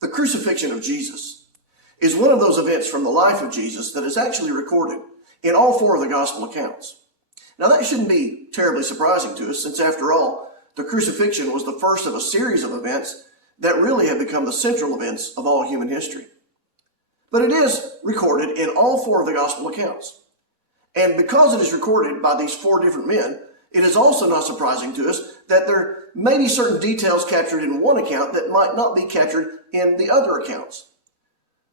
The crucifixion of Jesus is one of those events from the life of Jesus that is actually recorded in all four of the gospel accounts. Now that shouldn't be terribly surprising to us, since after all, the crucifixion was the first of a series of events that really have become the central events of all human history. But it is recorded in all four of the gospel accounts. And because it is recorded by these four different men, it is also not surprising to us that there may be certain details captured in one account that might not be captured in the other accounts.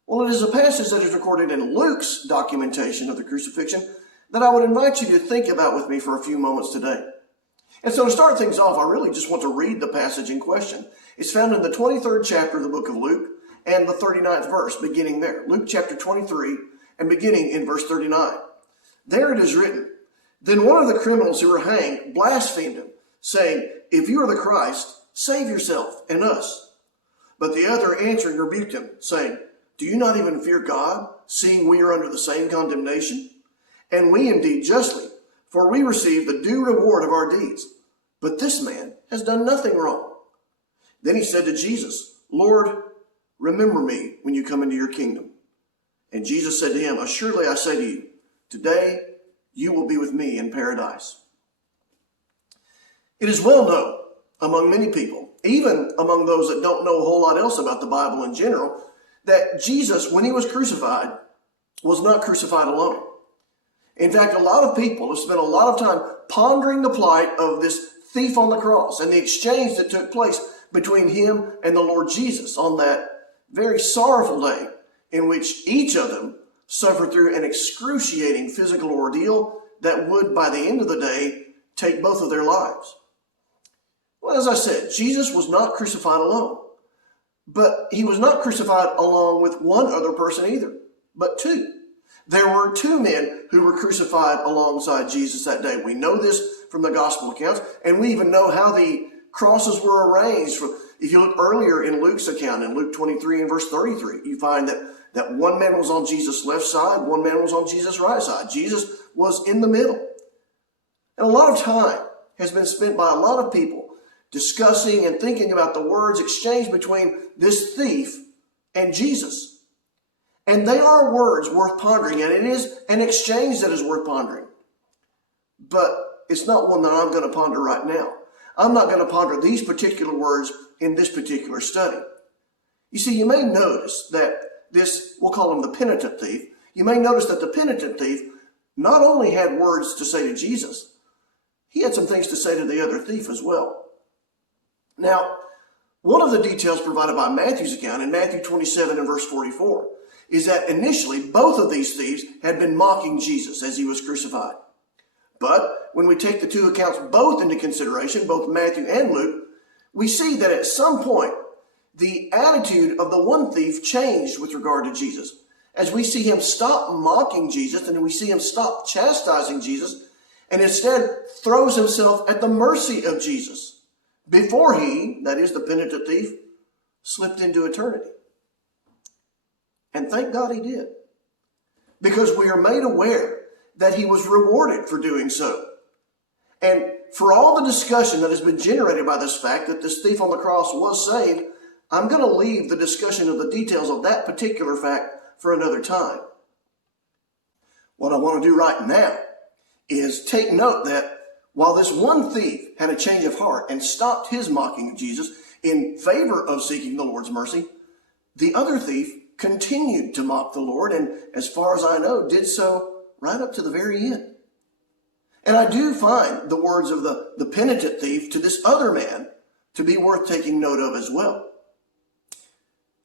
Well, it is a passage that is recorded in Luke's documentation of the crucifixion that I would invite you to think about with me for a few moments today. And so to start things off, I really just want to read the passage in question. It's found in the 23rd chapter of the book of Luke and the 39th verse, beginning there. Luke chapter 23 and beginning in verse 39. There it is written, "Then one of the criminals who were hanged blasphemed him, saying, 'If you are the Christ, save yourself and us.' But the other answering rebuked him, saying, 'Do you not even fear God, seeing we are under the same condemnation? And we indeed justly, for we receive the due reward of our deeds. But this man has done nothing wrong.' Then he said to Jesus, 'Lord, remember me when you come into your kingdom.' And Jesus said to him, 'Assuredly I say to you, today you will be with me in paradise.'" It is well known among many people, even among those that don't know a whole lot else about the Bible in general, that Jesus, when he was crucified, was not crucified alone. In fact, a lot of people have spent a lot of time pondering the plight of this thief on the cross and the exchange that took place between him and the Lord Jesus on that very sorrowful day in which each of them suffered through an excruciating physical ordeal that would, by the end of the day, take both of their lives. Well, as I said, Jesus was not crucified alone, but he was not crucified along with one other person either, but two. There were two men who were crucified alongside Jesus that day. We know this from the gospel accounts, and we even know how the crosses were arranged. If you look earlier in Luke's account, in Luke 23 and verse 33, you find that one man was on Jesus' left side, one man was on Jesus' right side. Jesus was in the middle. And a lot of time has been spent by a lot of people discussing and thinking about the words exchanged between this thief and Jesus. And they are words worth pondering, and it is an exchange that is worth pondering. But it's not one that I'm going to ponder right now. I'm not going to ponder these particular words in this particular study. You see, you may notice that we'll call him the penitent thief. You may notice that the penitent thief not only had words to say to Jesus, he had some things to say to the other thief as well. Now, one of the details provided by Matthew's account in Matthew 27 and verse 44 is that initially both of these thieves had been mocking Jesus as he was crucified. But when we take the two accounts both into consideration, both Matthew and Luke, we see that at some point the attitude of the one thief changed with regard to Jesus. As we see him stop mocking Jesus and we see him stop chastising Jesus and instead throws himself at the mercy of Jesus before he, that is the penitent thief, slipped into eternity. And thank God he did, because we are made aware that he was rewarded for doing so. And for all the discussion that has been generated by this fact that this thief on the cross was saved, I'm going to leave the discussion of the details of that particular fact for another time. What I want to do right now is take note that while this one thief had a change of heart and stopped his mocking of Jesus in favor of seeking the Lord's mercy, the other thief continued to mock the Lord, and as far as I know, did so right up to the very end. And I do find the words of the penitent thief to this other man to be worth taking note of as well.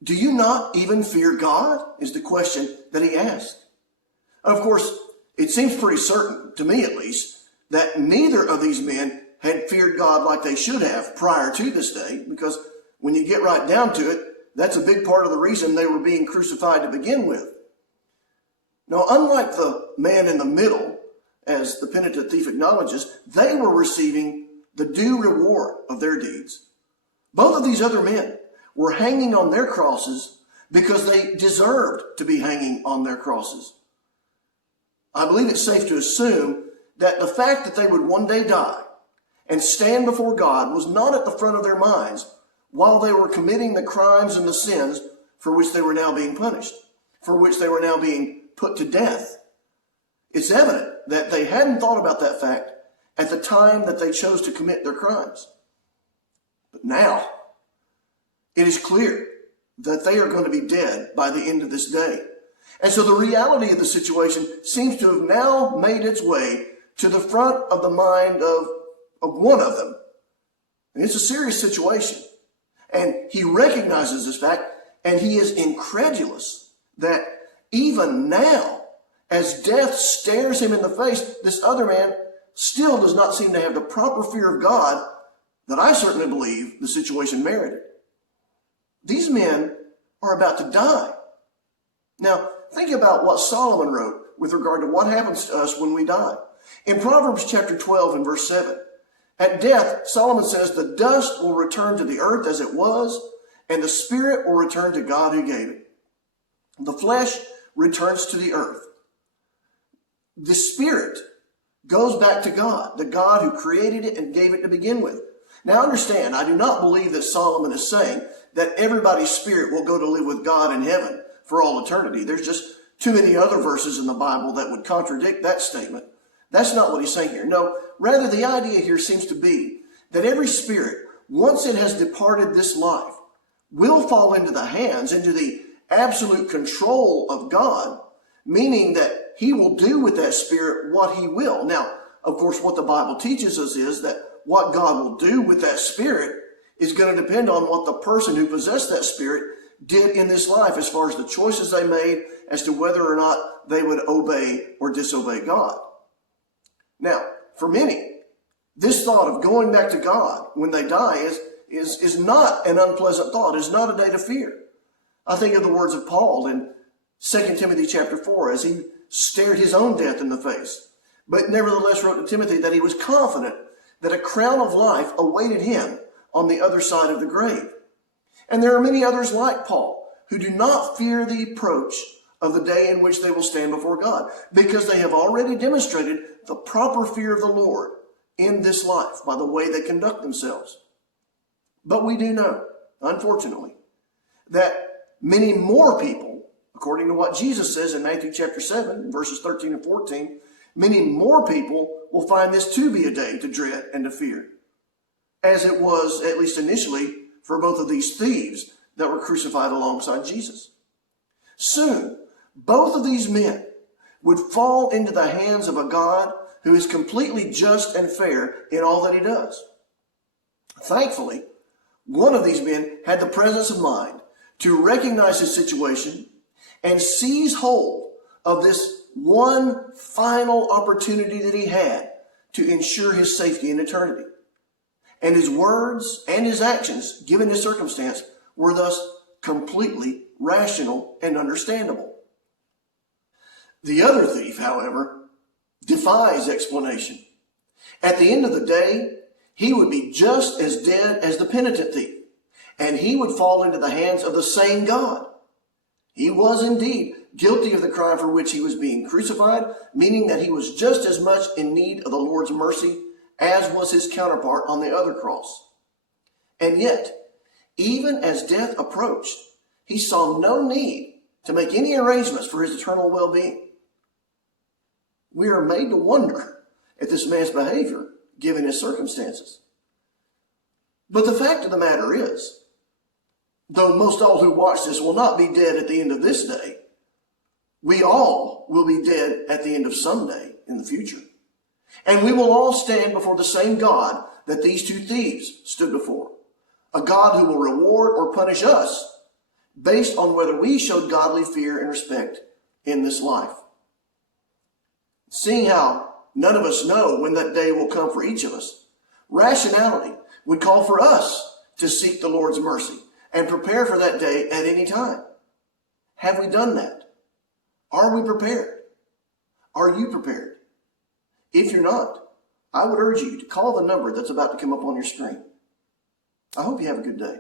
Do you not even fear God? Is the question that he asked. And of course, it seems pretty certain, to me at least, that neither of these men had feared God like they should have prior to this day, because when you get right down to it, that's a big part of the reason they were being crucified to begin with. Now, unlike the man in the middle, as the penitent thief acknowledges, they were receiving the due reward of their deeds. Both of these other men were hanging on their crosses because they deserved to be hanging on their crosses. I believe it's safe to assume that the fact that they would one day die and stand before God was not at the front of their minds while they were committing the crimes and the sins for which they were now being punished, for which they were now being put to death. It's evident that they hadn't thought about that fact at the time that they chose to commit their crimes. But now, it is clear that they are going to be dead by the end of this day. And so the reality of the situation seems to have now made its way to the front of the mind of one of them. And it's a serious situation. And he recognizes this fact, and he is incredulous that even now, as death stares him in the face, this other man still does not seem to have the proper fear of God that I certainly believe the situation merited. These men are about to die. Now, think about what Solomon wrote with regard to what happens to us when we die. In Proverbs chapter 12 and verse 7, at death, Solomon says, the dust will return to the earth as it was, and the spirit will return to God who gave it. The flesh returns to the earth. The spirit goes back to God, the God who created it and gave it to begin with. Now understand, I do not believe that Solomon is saying that everybody's spirit will go to live with God in heaven for all eternity. There's just too many other verses in the Bible that would contradict that statement. That's not what he's saying here. No, rather the idea here seems to be that every spirit, once it has departed this life, will fall into the hands, into the absolute control of God, meaning that he will do with that spirit what he will. Now, of course, what the Bible teaches us is that what God will do with that spirit is going to depend on what the person who possessed that spirit did in this life, as far as the choices they made as to whether or not they would obey or disobey God. Now, for many, this thought of going back to God when they die is not an unpleasant thought, is not a day to fear. I think of the words of Paul in 2 Timothy chapter 4 as he stared his own death in the face, but nevertheless wrote to Timothy that he was confident that a crown of life awaited him on the other side of the grave. And there are many others like Paul who do not fear the approach of the day in which they will stand before God, because they have already demonstrated the proper fear of the Lord in this life by the way they conduct themselves. But we do know, unfortunately, that many more people, according to what Jesus says in Matthew chapter 7, verses 13 and 14, many more people will find this to be a day to dread and to fear, as it was, at least initially, for both of these thieves that were crucified alongside Jesus. Soon, both of these men would fall into the hands of a God who is completely just and fair in all that he does. Thankfully, one of these men had the presence of mind to recognize his situation and seize hold of this one final opportunity that he had to ensure his safety in eternity. And his words and his actions, given his circumstance, were thus completely rational and understandable. The other thief, however, defies explanation. At the end of the day, he would be just as dead as the penitent thief, and he would fall into the hands of the same God. He was indeed guilty of the crime for which he was being crucified, meaning that he was just as much in need of the Lord's mercy as was his counterpart on the other cross. And yet, even as death approached, he saw no need to make any arrangements for his eternal well-being. We are made to wonder at this man's behavior, given his circumstances. But the fact of the matter is, though most all who watch this will not be dead at the end of this day, we all will be dead at the end of some day in the future. And we will all stand before the same God that these two thieves stood before. A God who will reward or punish us based on whether we showed godly fear and respect in this life. Seeing how none of us know when that day will come for each of us, rationality would call for us to seek the Lord's mercy and prepare for that day at any time. Have we done that? Are we prepared? Are you prepared? If you're not, I would urge you to call the number that's about to come up on your screen. I hope you have a good day.